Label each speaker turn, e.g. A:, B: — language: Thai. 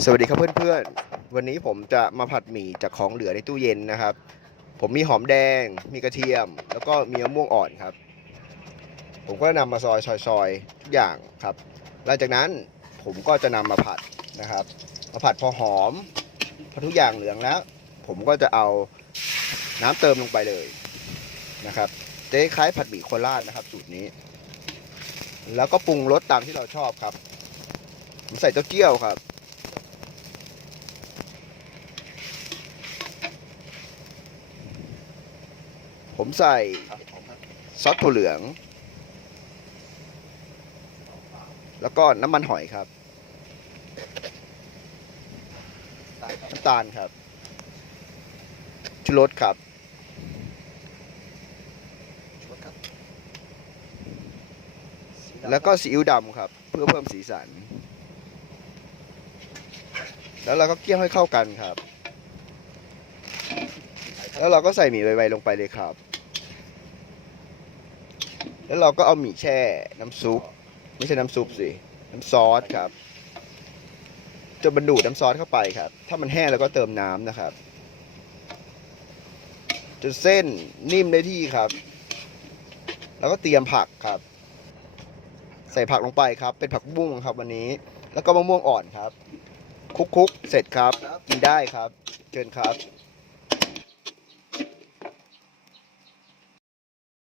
A: สวัสดีครับเพื่อนๆ วันนี้ผมจะมาผัดหมี่จากของเหลือในตู้เย็นนะครับ ผมมีหอมแดง มีกระเทียม แล้วก็มีมะม่วงอ่อนครับ ผมก็นำมาซอยซอยซอยทุกอย่างครับ หลังจากนั้นผมก็จะนำมาผัดนะครับ มาผัดพอหอม พอทุกอย่างเหลืองแล้ว ผมก็จะเอาน้ำเติมลงไปเลยนะครับจะคล้ายผัดหมี่โคราชนะครับสูตรนี้ แล้วก็ปรุงรสตามที่เราชอบครับ ผมใส่เต้าเจี้ยวครับ ผมใส่ซอสถั่วเหลือง แล้วก็น้ำมันหอยครับ น้ำตาลครับชูรสครับ แล้วก็ซีอิ๊วดำครับ เพื่อเพิ่มสีสัน แล้วเราก็เคี่ยวให้เข้ากันครับ แล้วเราก็ใส่หมี่ใบๆลงไปเลยครับ แล้วเราก็เอาหมี่แช่น้ำซุป ไม่ใช่น้ำซุปสิ น้ำซอสครับจนบรรดูดน้ำซอสเข้าไปครับ ถ้ามันแห้งแล้วก็เติมน้ำนะครับจนเส้นนิ่มได้ที่ครับ แล้วก็เตรียมผักครับ ใส่ผักลงไปครับ เป็นผักบุ้งครับวันนี้ แล้วก็มะม่วงอ่อนครับ คุกๆเสร็จครับ กินได้ครับ เชิญครับ